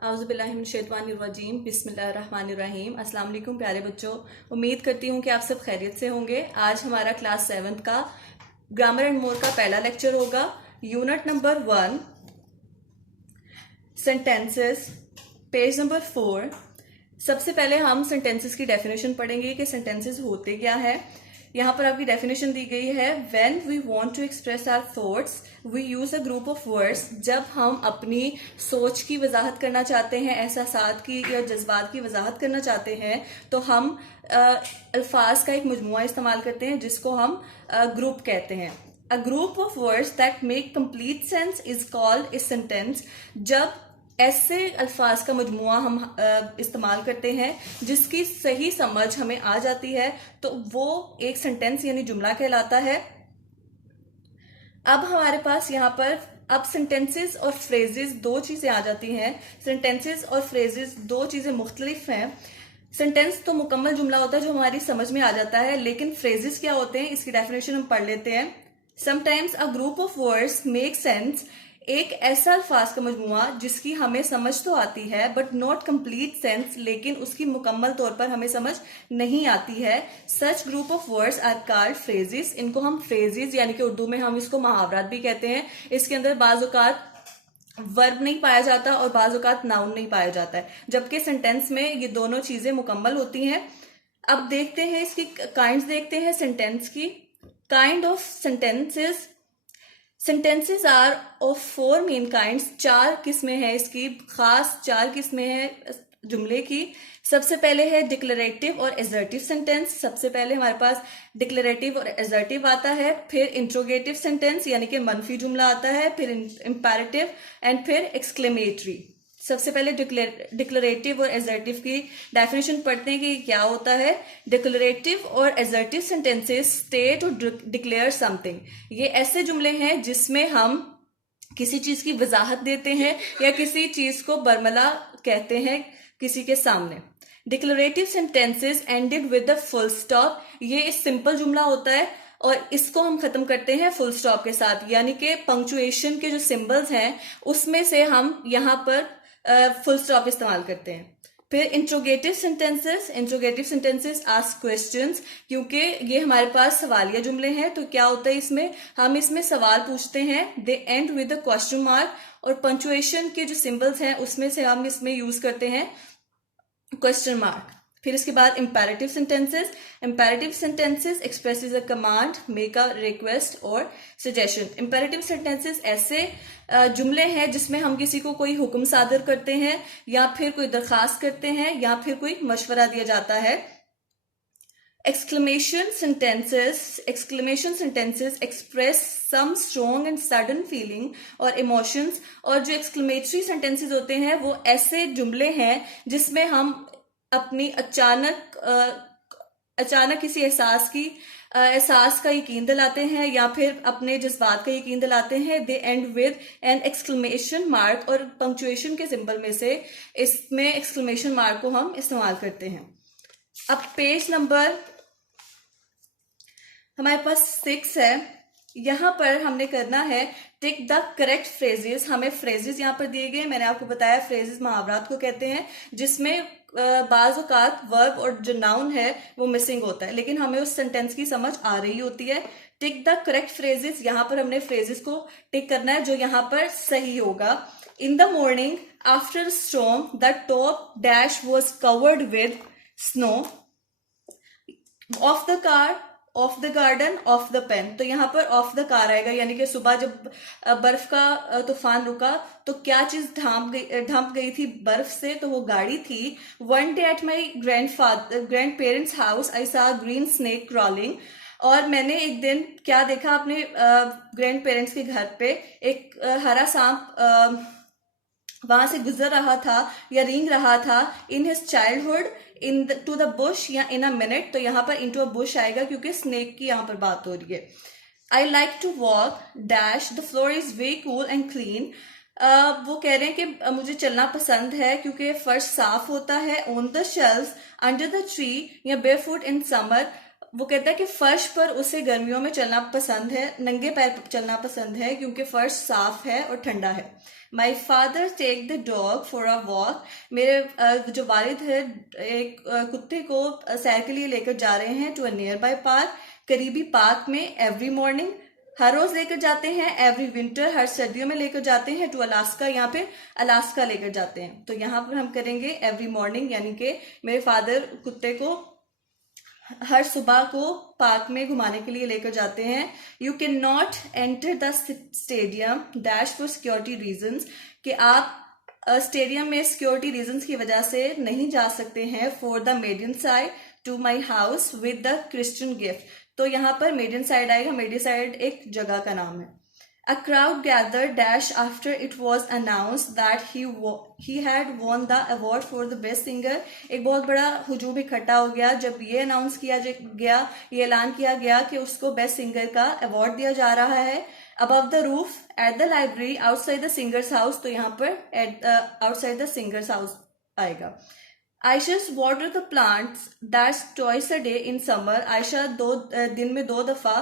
आउज़ुबिल्लाहिमिनश्शैतानिर्रजीम बिस्मिल्लाहिर्रहमानिर्रहीम। अस्सलाम वालेकुम प्यारे बच्चों, उम्मीद करती हूँ कि आप सब खैरियत से होंगे। आज हमारा क्लास 7th का ग्रामर एंड मोर का पहला लेक्चर होगा। Unit number 1 sentences, page number 4। सबसे पहले हम सेंटेंसेस की डेफिनेशन पढ़ेंगे कि सेंटेंसेस होते क्या है। यहाँ पर आपकी डेफिनेशन दी गई है, when we want to express our thoughts we use a group of words. जब हम अपनी सोच की वजाहत करना चाहते हैं, एहसासात की या जज्बात की वजाहत करना चाहते हैं, तो हम अल्फाज का एक मजमुआ इस्तेमाल करते हैं जिसको हम ग्रुप कहते हैं। अ group of words that make complete sense is called a sentence. जब ऐसे अल्फाज का मजमुआ हम इस्तेमाल करते हैं जिसकी सही समझ हमें आ जाती है, तो वो एक सेंटेंस यानी जुमला कहलाता है। अब हमारे पास यहाँ पर अब सेंटेंसेस और फ्रेजेस दो चीजें आ जाती हैं। सेंटेंसेस और फ्रेजेस दो चीजें मुख्तलिफ हैं। सेंटेंस तो मुकम्मल जुमला होता है जो हमारी समझ में आ जाता है, लेकिन फ्रेजेस क्या होते हैं इसकी डेफिनेशन हम पढ़ लेते हैं। Sometimes a group of words make sense, एक ऐसा अल्फाज का मजमुआ जिसकी हमें समझ तो आती है बट नॉट कंप्लीट सेंस, लेकिन उसकी मुकम्मल तौर पर हमें समझ नहीं आती है। Such group of words are called phrases. इनको हम फ्रेजेस यानी कि उर्दू में हम इसको मुहावरात भी कहते हैं। इसके अंदर बाज़ औक़ात वर्ब नहीं पाया जाता और बाज़ औक़ात नाउन नहीं पाया जाता है, जबकि सेंटेंस में ये दोनों चीजें मुकम्मल होती हैं। अब देखते हैं इसकी काइंड्स, देखते हैं सेंटेंस की। Kind of sentences, sentences are of 4 main kinds. 4 किस्में हैं इसकी, खास 4 किस्में हैं जुमले की। सबसे पहले है डिक्लेरेटिव और एजर्टिव सेंटेंस। सबसे पहले हमारे पास डिक्लेरेटिव और एजर्टिव आता है, फिर इंट्रोगेटिव सेंटेंस यानी कि मनफी जुमला आता है, फिर इंपेरेटिव एंड फिर एक्सक्लेमेटरी। सबसे पहले डिक्लेरेटिव और एजर्टिव की डेफिनेशन पढ़ते हैं कि क्या होता है। डिक्लेरेटिव और एजर्टिव सेंटेंसेस स्टेट और डिक्लेयर समथिंग। ये ऐसे जुमले हैं जिसमें हम किसी चीज की वजाहत देते हैं या किसी चीज को बरमला कहते हैं किसी के सामने। Declarative sentences ended with the full stop. ये सिंपल जुमला होता है और इसको हम खत्म करते हैं फुल स्टॉप के साथ, यानी कि पंक्चुएशन के जो सिंबल्स हैं उसमें से हम यहाँ पर फुल स्टॉप इस्तेमाल करते हैं। फिर इंट्रोगेटिव सेंटेंसेस आस्क क्वेश्चंस, क्योंकि ये हमारे पास सवालिया जुमले हैं तो क्या होता है इसमें, हम इसमें सवाल पूछते हैं। They end with the question mark, और पंक्चुएशन के जो सिंबल्स हैं उसमें से हम इसमें यूज करते हैं क्वेश्चन मार्क। फिर इसके बाद imperative sentences expresses a command, make a request और सजेशन। इंपेरेटिव सेंटेंसेस ऐसे जुमले हैं जिसमें हम किसी को कोई हुक्म सादर करते हैं या फिर कोई दरखास्त करते हैं या फिर कोई मशवरा दिया जाता है। Exclamation sentences express some strong and sudden feeling और इमोशंस। और जो एक्सक्लेमेटरी सेंटेंसेस होते हैं वो ऐसे जुमले हैं जिसमें हम अपनी अचानक किसी एहसास का यकीन दिलाते हैं या फिर अपने जज्बात का यकीन दिलाते हैं। They end with an exclamation mark, और पंक्चुएशन के सिंबल में से इसमें एक्सक्लेमेशन मार्क को हम इस्तेमाल करते हैं। अब पेज नंबर हमारे पास 6 है। यहाँ पर हमने करना है टिक द करेक्ट फ्रेजेस। हमें फ्रेजेस यहाँ पर दिए गए, मैंने आपको बताया फ्रेजेस मुहावरात को कहते हैं जिसमें बाज़ औक़ात वर्ब और जो नाउन है वो मिसिंग होता है, लेकिन हमें उस सेंटेंस की समझ आ रही होती है। टिक द करेक्ट फ्रेजेस, यहाँ पर हमने फ्रेजेस को टिक करना है जो यहाँ पर सही होगा। In the morning after storm the top dash was covered with snow, of the car, of the garden, of the pen. तो यहाँ पर ऑफ द कार आएगा, यानी कि सुबह जब बर्फ का तूफान रुका तो क्या चीज ढंप गई थी बर्फ से, तो वो गाड़ी थी। One day at my grand parents house I saw green snake crawling. और मैंने एक दिन क्या देखा, अपने ग्रैंड पेरेंट्स के घर पे एक हरा सांप वहां से गुजर रहा था या रेंग रहा था। In his childhood to the bush या इन अ मिनट, तो यहाँ पर इनटू अ बुश आएगा क्योंकि स्नेक की यहाँ पर बात हो रही है। I like to walk dash the floor is very cool and clean. वो कह रहे हैं कि मुझे चलना पसंद है क्योंकि फर्श साफ होता है। On the shelves, under the tree या बेयरफुट इन समर, वो कहता है कि फर्श पर उसे गर्मियों में चलना पसंद है, नंगे पैर चलना पसंद है क्योंकि फर्श साफ है और ठंडा है। My father take the dog for a walk, मेरे जो वालिद है एक कुत्ते को सैर के लिए लेकर जा रहे हैं। To a nearby park, करीबी पार्क में। एवरी मॉर्निंग, हर रोज लेकर जाते हैं। एवरी विंटर, हर सर्दियों में लेकर जाते हैं। टू अलास्का, यहाँ पे अलास्का लेकर जाते हैं। तो यहाँ पर हम करेंगे एवरी मॉर्निंग, यानी कि मेरे फादर कुत्ते को हर सुबह को पार्क में घुमाने के लिए लेकर जाते हैं। You can not enter the stadium dash for security reasons, कि आप स्टेडियम में सिक्योरिटी रीजंस की वजह से नहीं जा सकते हैं। For the median side to my house with the Christian gift, तो यहाँ पर मेडियन साइड आएगा। मेडियन साइड एक जगह का नाम है। A crowd gathered dash after it was announced that he had won the award for the best singer. एक बहुत बड़ा हुजूम इकट्ठा हो गया जब ये अनाउंस किया गया, ये ऐलान किया गया कि उसको बेस्ट सिंगर का अवार्ड दिया जा रहा है। Above the roof, at the library, outside the singer's house, तो यहाँ पर outside the singer's house आएगा। आयशा's water the plants that's twice a day in summer. Ayesha दिन में 2 दफा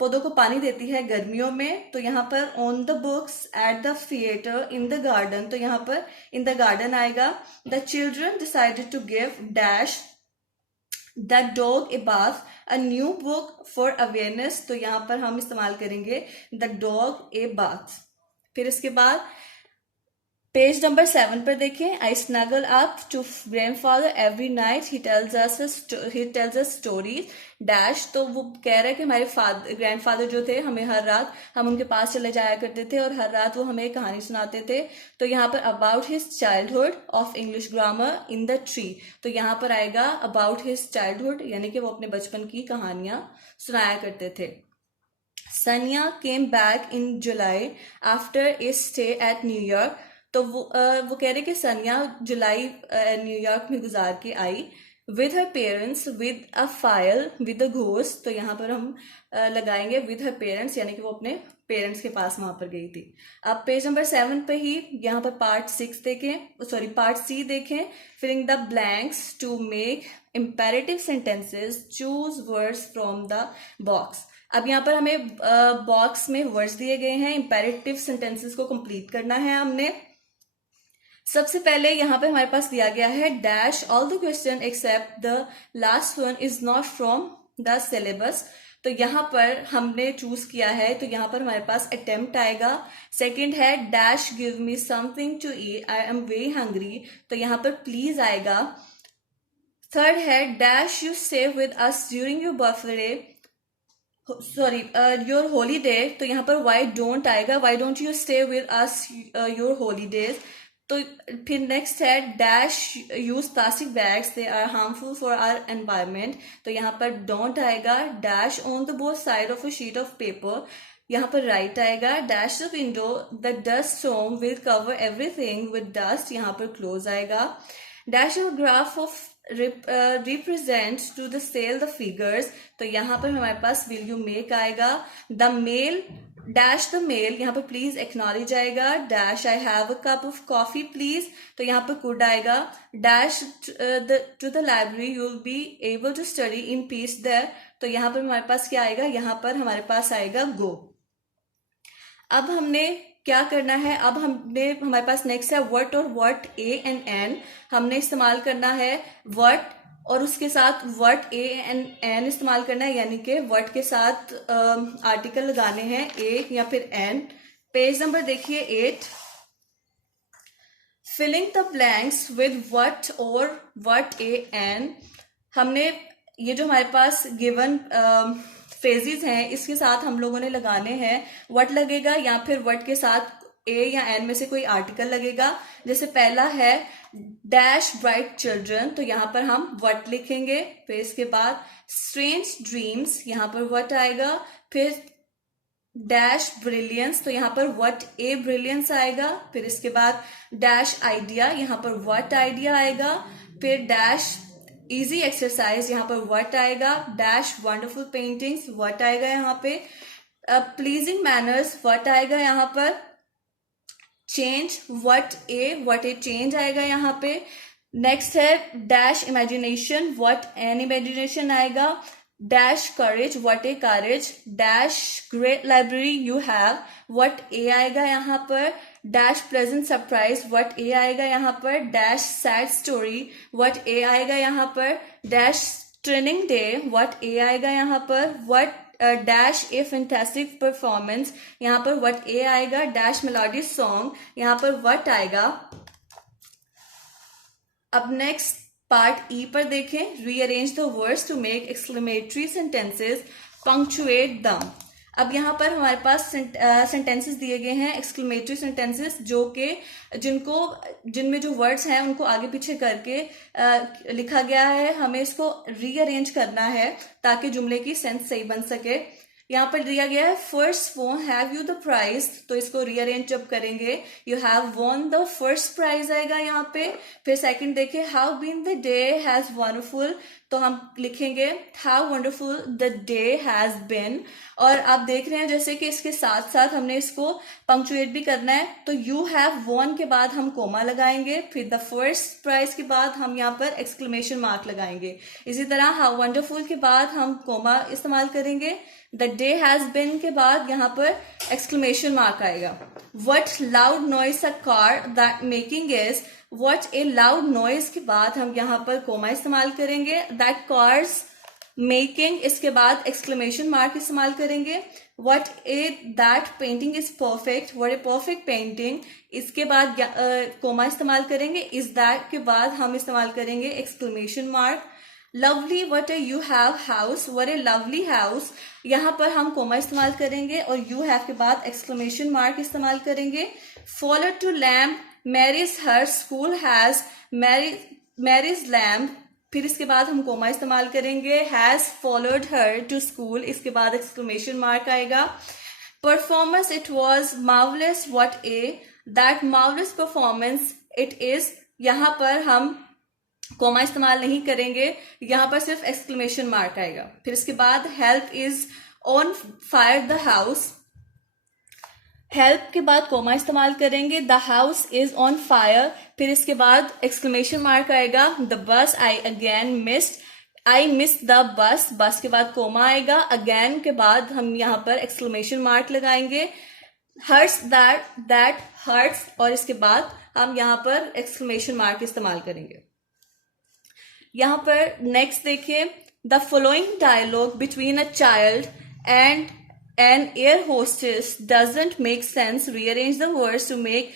पौधों को पानी देती है गर्मियों में। तो यहाँ पर on the books, at the theater, in the garden, तो यहाँ पर in the garden आएगा। The children decided to give dash the dog a bath, a new book for awareness, तो यहाँ पर हम इस्तेमाल करेंगे the dog a bath। फिर इसके बाद पेज नंबर 7 पर देखें। I snuggle up to grandfather every night, he tells us stories dash, तो वो कह रहा है कि हमारे ग्रैंडफादर जो थे, हमें हर रात हम उनके पास चले जाया करते थे और हर रात वो हमें कहानी सुनाते थे। तो यहाँ पर about his childhood of English grammar in the tree, तो यहाँ पर आएगा अबाउट हिज चाइल्डहुड, यानी कि वो अपने बचपन की कहानियां सुनाया करते थे। सनिया came back in July after a stay at New York, तो वो कह रहे कि सनिया जुलाई न्यूयॉर्क में गुजार के आई। With her parents with a file with a ghost, तो यहाँ पर हम लगाएंगे विद हर पेरेंट्स, यानी कि वो अपने पेरेंट्स के पास वहां पर गई थी। अब पेज नंबर 7 पे ही यहाँ पर पार्ट सी देखें। Filling the blanks to make imperative sentences, choose words from the box. अब यहाँ पर हमें बॉक्स में वर्ड्स दिए गए हैं, इंपेरेटिव सेंटेंसेस को कंप्लीट करना है हमने। सबसे पहले यहाँ पे हमारे पास दिया गया है dash all the question except the last one is not from the syllabus, तो यहाँ पर हमने चूज किया है, तो यहाँ पर हमारे पास अटेम्प्ट आएगा। सेकंड है dash give me something to eat, I am very hungry, तो यहाँ पर प्लीज आएगा। थर्ड है dash you stay with us during your birthday, your holiday, तो यहाँ पर वाई डोंट आएगा, why don't you stay with us your holidays. तो फिर नेक्स्ट है dash use plastic bags, they are harmful for our environment, तो यहाँ पर डोंट आएगा। Dash on the both side of a sheet of paper, यहाँ पर राइट आएगा। Dash the window the dust storm will cover everything with dust, यहाँ पर close आएगा। Dash a graph of represent to the sale the figures, तो यहाँ पर हमारे पास विल यू मेक आएगा। The mail dash the mail, यहाँ पर प्लीज एक्नॉलेज आएगा। Dash I have a cup of coffee please, तो यहाँ पर कुड आएगा। Dash to the library you will be able to study in peace there, तो यहाँ पर हमारे पास क्या आएगा, यहाँ पर हमारे पास आएगा गो। अब हमने क्या करना है, अब हमारे पास नेक्स्ट है व्हाट और व्हाट ए एंड एन, हमने इस्तेमाल करना है व्हाट और उसके साथ व्हाट ए एंड एन इस्तेमाल करना है, यानी कि व्हाट के साथ आर्टिकल लगाने हैं ए या फिर एन। पेज नंबर देखिए 8। Filling the blanks with what और व्हाट ए एन, हमने ये जो हमारे पास गिवन फ्रेजेस हैं इसके साथ हम लोगों ने लगाने हैं व्हाट लगेगा या फिर व्हाट के साथ ए या एन में से कोई आर्टिकल लगेगा। जैसे पहला है डैश ब्राइट चिल्ड्रन, तो यहाँ पर हम व्हाट लिखेंगे। फिर इसके बाद स्ट्रेंज ड्रीम्स, यहाँ पर व्हाट आएगा। फिर डैश ब्रिलियंस, तो यहाँ पर व्हाट ए ब्रिलियंस आएगा। फिर इसके बाद डैश आइडिया, यहाँ पर व्हाट आइडिया आएगा। फिर डैश इजी एक्सरसाइज, यहाँ पर व्हाट आएगा। डैश वंडरफुल पेंटिंग्स, व्हाट आएगा यहाँ पे। प्लीजिंग मैनर्स, व्हाट आएगा यहाँ पर। चेंज व्हाट ए चेंज आएगा यहाँ पे। नेक्स्ट है dash imagination, what an imagination आएगा। Dash courage, what a courage, dash great library you have, what a आएगा यहाँ पर, dash pleasant surprise, what a आएगा यहाँ पर, dash sad story, what a आएगा यहाँ पर, dash training day, what a आएगा यहाँ पर, what dash a fantastic performance, यहाँ पर व्हाट ए आएगा, डैश मेलोडी सॉन्ग, यहाँ पर व्हाट आएगा। अब नेक्स्ट पार्ट ई पर देखें, rearrange the words to make exclamatory sentences, punctuate them. अब यहाँ पर हमारे पास सेंटेंसेस दिए गए हैं, एक्सक्लेमेटरी सेंटेंसेस, जो कि जिनमें जो वर्ड्स हैं उनको आगे पीछे करके लिखा गया है। हमें इसको रीअरेंज करना है ताकि जुमले की सेंस सही बन सके। यहाँ पर दिया गया है first won have you the prize, तो इसको रीअरेंज जब करेंगे you have won the first prize आएगा यहाँ पे। फिर सेकंड देखें, how been the day has wonderful, तो हम लिखेंगे how wonderful the day has been. और आप देख रहे हैं जैसे कि इसके साथ साथ हमने इसको पंक्चुएट भी करना है, तो यू हैव वॉन के बाद हम कोमा लगाएंगे, फिर द फर्स्ट प्राइज के बाद हम यहाँ पर एक्सक्लेमेशन मार्क लगाएंगे। इसी तरह हाउ वंडरफुल के बाद हम कोमा इस्तेमाल करेंगे, द डे हैज बिन के बाद यहाँ पर एक्सक्लेमेशन मार्क आएगा। What loud noise a car that making is, what A loud noise के बाद हम यहाँ पर कोमा इस्तेमाल करेंगे, दैट कार्स मेकिंग, इसके बाद एक्सक्लेमेशन मार्क इस्तेमाल करेंगे। What a that painting is perfect, what a perfect painting, इसके बाद कोमा इस्तेमाल करेंगे। इज दैट के बाद हम इस्तेमाल करेंगे exclamation mark. Lovely what A you have house, what A lovely house, यहाँ पर हम कोमा इस्तेमाल करेंगे और यू हैव के बाद एक्सक्लेमेशन मार्क इस्तेमाल करेंगे। Follow to lamb, Mary's her school has Mary's lamb, फिर इसके बाद हम कोमा इस्तेमाल करेंगे। Has followed her to school, इसके बाद एक्सक्लेमेशन मार्क आएगा। Performance it was marvellous, what a that marvellous performance it is, यहाँ पर हम कोमा इस्तेमाल नहीं करेंगे, यहाँ पर सिर्फ एक्सक्लेमेशन मार्क आएगा। फिर इसके बाद help is on fire the house, help के बाद कोमा इस्तेमाल करेंगे, the house is on fire, फिर इसके बाद एक्सक्लेमेशन मार्क आएगा। The bus I again missed, I miss the bus, बस के बाद कोमा आएगा। अगेन के बाद हम यहाँ पर एक्सक्लेमेशन मार्क लगाएंगे। हर्ट्स दैट हर्ट्स, और इसके बाद हम यहाँ पर एक्सक्लेमेशन मार्क इस्तेमाल करेंगे। यहाँ पर नेक्स्ट देखिए, the following dialogue between a child and an air hostess doesn't make sense, rearrange the words to make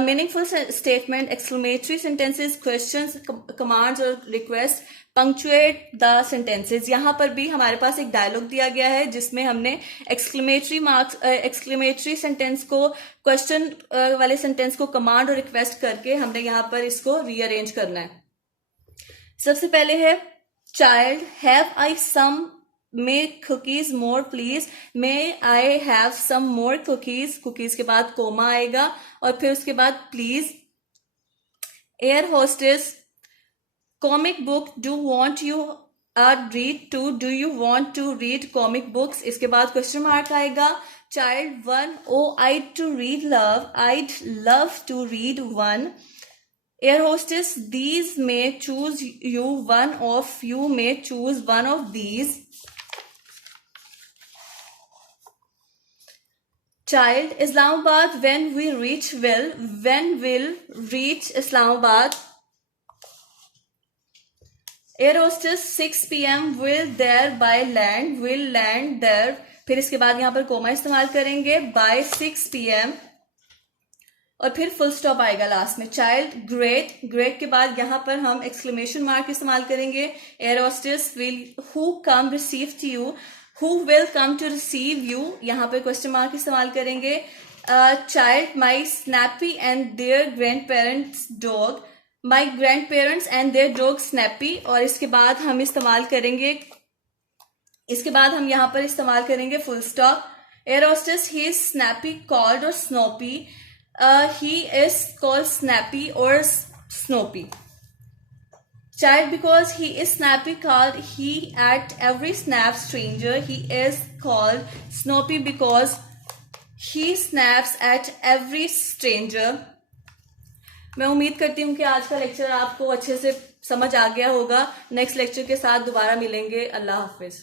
meaningful statement, exclamatory sentences, questions, commands और रिक्वेस्ट, पंक्चुएट द सेंटेंसेस। यहाँ पर भी हमारे पास एक डायलॉग दिया गया है जिसमें हमने एक्सक्लेमेटरी सेंटेंस को, क्वेश्चन वाले सेंटेंस को कमांड और रिक्वेस्ट करके हमने यहाँ पर इसको रीअरेंज करना है। सबसे पहले है child, have I some make cookies more please, may I have some more cookies, cookies के बाद कोमा आएगा और फिर उसके बाद please. Air hostess, comic book, do want you read to, do you want to read comic books, इसके बाद क्वेश्चन मार्क आएगा। Child one, oh I'd to read love, I'd love to read one. Air hostess, these may choose you, one of you may choose one of these. Child, Islamabad, when will reach Islamabad. Air hostess, 6 p.m. will there by land, will land there, फिर इसके बाद यहाँ पर coma इस्तेमाल करेंगे, by 6 p.m. और फिर full stop आएगा लास्ट में। चाइल्ड, ग्रेट, ग्रेट के बाद यहाँ पर हम एक्सक्लेमेशन मार्क इस्तेमाल करेंगे। Air hostess, will who come receive to you, who will come to receive you, यहाँ पर क्वेश्चन मार्क इस्तेमाल करेंगे। Child, my Snappy and their grandparents dog, my grandparents and their dog Snappy, और इसके बाद हम इस्तेमाल करेंगे, इसके बाद हम यहाँ पर इस्तेमाल करेंगे full stop. Air hostess, he is snappy called और स्नोपी, he is called Snappy or Snoopy. Child, because he is snappy called he at every snap stranger, he is called Snoopy because he snaps at every stranger. मैं उम्मीद करती हूँ कि आज का lecture आपको अच्छे से समझ आ गया होगा। नेक्स्ट लेक्चर के साथ दोबारा मिलेंगे। अल्लाह हाफिज।